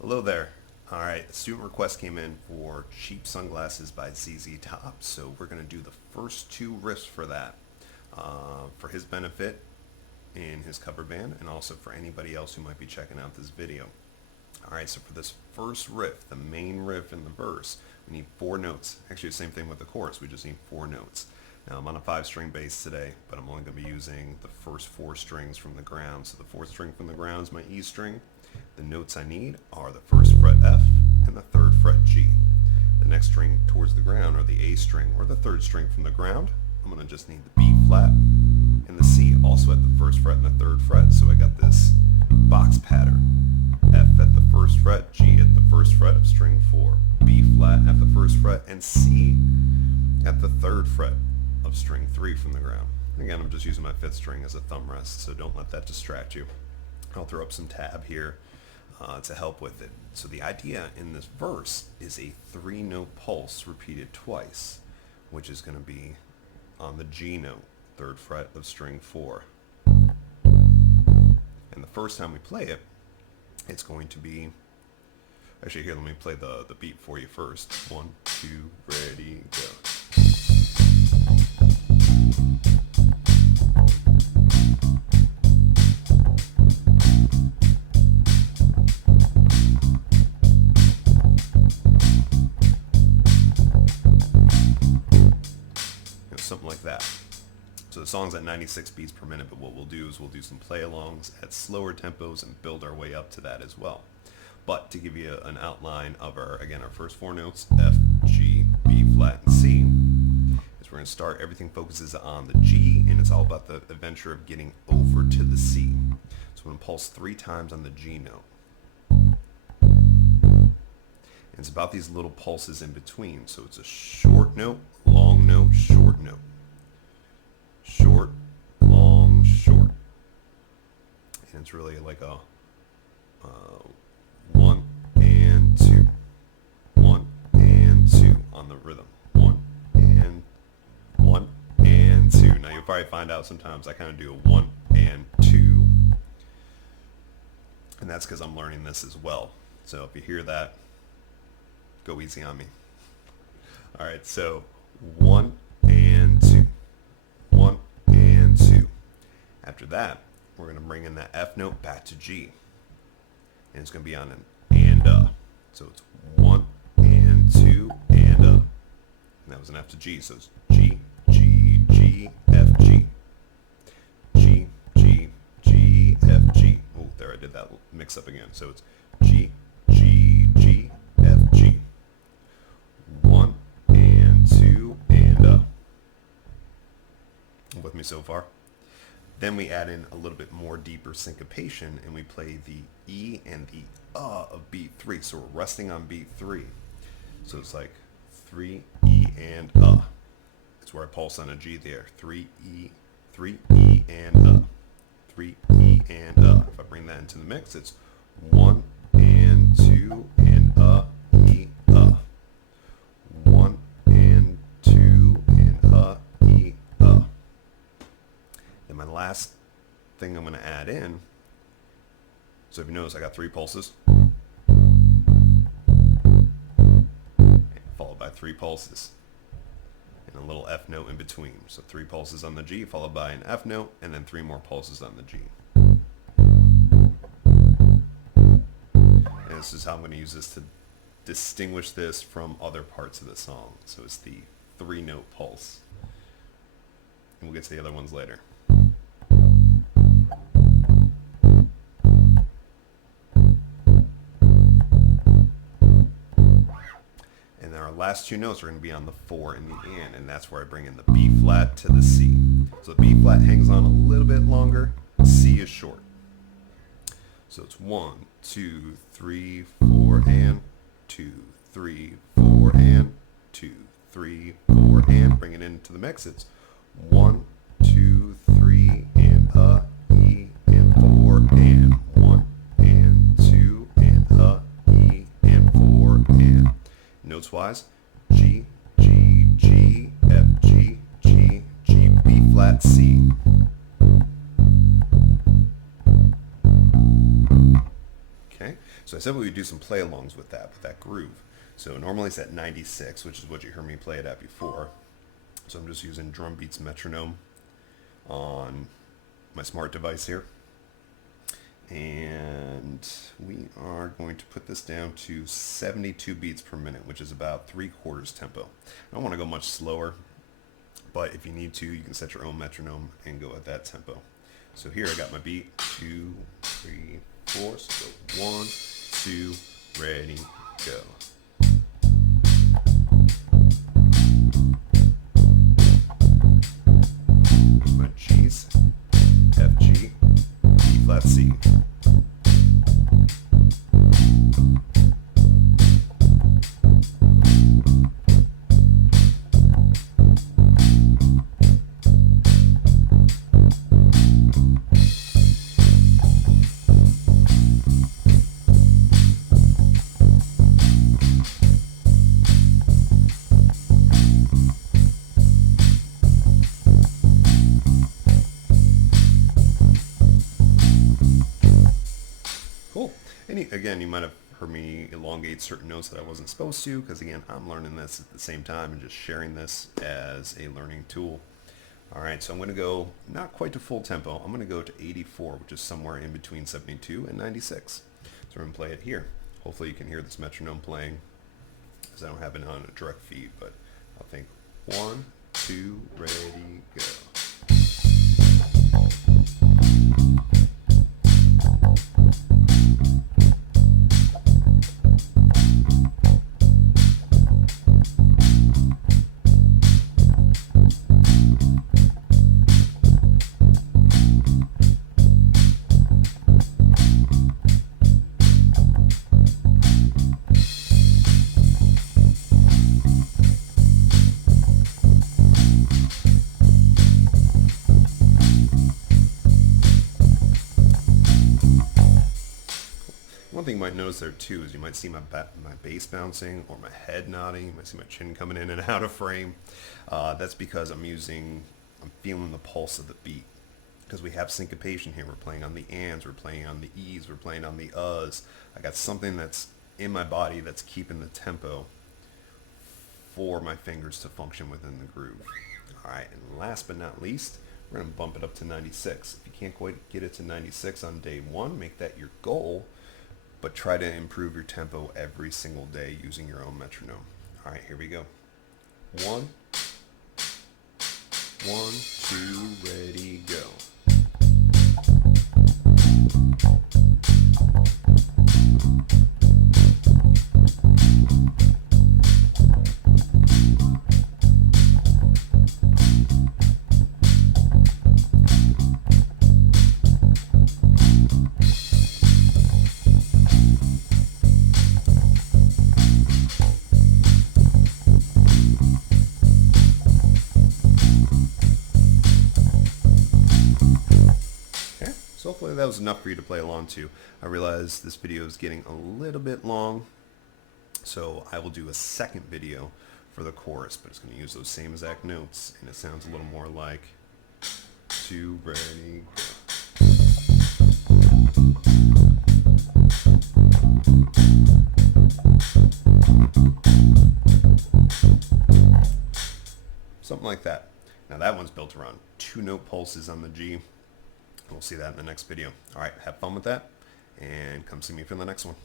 Hello there. Alright, a student request came in for cheap sunglasses by ZZ Top, so we're going to do the first two riffs for that, for his benefit in his cover band, and also for anybody else who might be checking out this video. Alright, so for this first riff, the main riff in the verse, we need 4 notes. Actually, the same thing with the chorus, we just need 4 notes. Now, I'm on a 5-string bass today, but I'm only going to be using the first 4 strings from the ground. So the 4th string from the ground is my E string. The notes I need are the 1st fret F and the 3rd fret G. The next string towards the ground are the A string or the 3rd string from the ground. I'm going to just need the B flat and the C also at the 1st fret and the 3rd fret. So I got this box pattern. F at the 1st fret, G at the 1st fret of string 4, B flat at the 1st fret, and C at the 3rd fret of string 3 from the ground. Again, I'm just using my 5th string as a thumb rest, so don't let that distract you. I'll throw up some tab here to help with it. So the idea in this verse is a 3-note pulse repeated twice, which is going to be on the G note, 3rd fret of string 4. And the first time we play it, it's going to be, actually here, let me play the beat for you first. 1, 2, ready, go. Something like that. So the song's at 96 beats per minute, but what we'll do is we'll do some play-alongs at slower tempos and build our way up to that as well. But to give you an outline of our first 4 notes, F, G, B flat, and C, is we're going to start, everything focuses on the G, and it's all about the adventure of getting over to the C. So we're going to pulse 3 times on the G note. And it's about these little pulses in between. So it's a short note, long note, short note. Short, long, short. And it's really like a 1 and 2. 1 and 2 on the rhythm. 1 and 2. Now you'll probably find out sometimes I kind of do a 1 and 2. And that's because I'm learning this as well. So if you hear that, go easy on me. Alright, so 1 and 2. 1 and 2. After that, we're going to bring in that F note back to G. And it's going to be on an and. So it's 1 and 2 and. And that was an F to G. So it's G, G, G, F, G. G, G, G, F, G. Oh, there I did that mix up again. So it's G, G, G, F, G. 1 and 2 and. With me so far? Then we add in a little bit more deeper syncopation and we play the E and the of beat 3. So we're resting on beat 3. So it's like 3 E and It's where I pulse on a G there. 3 E and 3 E and If I bring that into the mix, it's 1 and 2 and E 1 and 2 and E And my last thing I'm going to add in, so if you notice I got 3 pulses, followed by 3 pulses, and a little F note in between. So 3 pulses on the G, followed by an F note, and then 3 more pulses on the G. And this is how I'm going to use this to distinguish this from other parts of the song. So it's the 3-note pulse. And we'll get to the other ones later. And then our last 2 notes are going to be on the 4 and the and that's where I bring in the B flat to the C. So the B flat hangs on a little bit longer, C is short. So it's 1, 2, 3, 4 and 2, 3, 4 and 2, 3, 4 and bring it into the mix. It's 1, 2, 3 and E and 4 and 1 and 2 and E and 4 and. Notes wise, G, G, G, F, G, G, G, B flat, C. So I said we would do some play-alongs with that groove. So normally it's at 96, which is what you heard me play it at before. So I'm just using drum beats metronome on my smart device here. And we are going to put this down to 72 beats per minute, which is about 3/4 tempo. I don't want to go much slower, but if you need to, you can set your own metronome and go at that tempo. So here I got my beat, 2, 3, 4, so go 1, 2, ready, go. My G's, F, G, E flat, C. Cool. And again, you might have heard me elongate certain notes that I wasn't supposed to, because again, I'm learning this at the same time and just sharing this as a learning tool. All right, so I'm going to go not quite to full tempo. I'm going to go to 84, which is somewhere in between 72 and 96. So we're going to play it here. Hopefully you can hear this metronome playing, because I don't have it on a direct feed, but I'll think 1, 2, ready, go. One thing you might notice there too is you might see my bass bouncing or my head nodding. You might see my chin coming in and out of frame. That's because I'm feeling the pulse of the beat. Because we have syncopation here. We're playing on the ands, we're playing on the e's, we're playing on the uhs. I got something that's in my body that's keeping the tempo for my fingers to function within the groove. All right, and last but not least, we're going to bump it up to 96. If you can't quite get it to 96 on day one, make that your goal. But try to improve your tempo every single day using your own metronome. All right, here we go. 1, 2, ready, go. So hopefully that was enough for you to play along to. I realize this video is getting a little bit long, so I will do a second video for the chorus, but it's going to use those same exact notes, and it sounds a little more like 2, ready, go. Something like that. Now that one's built around 2-note pulses on the G. We'll see that in the next video. All right, have fun with that, and come see me for the next one.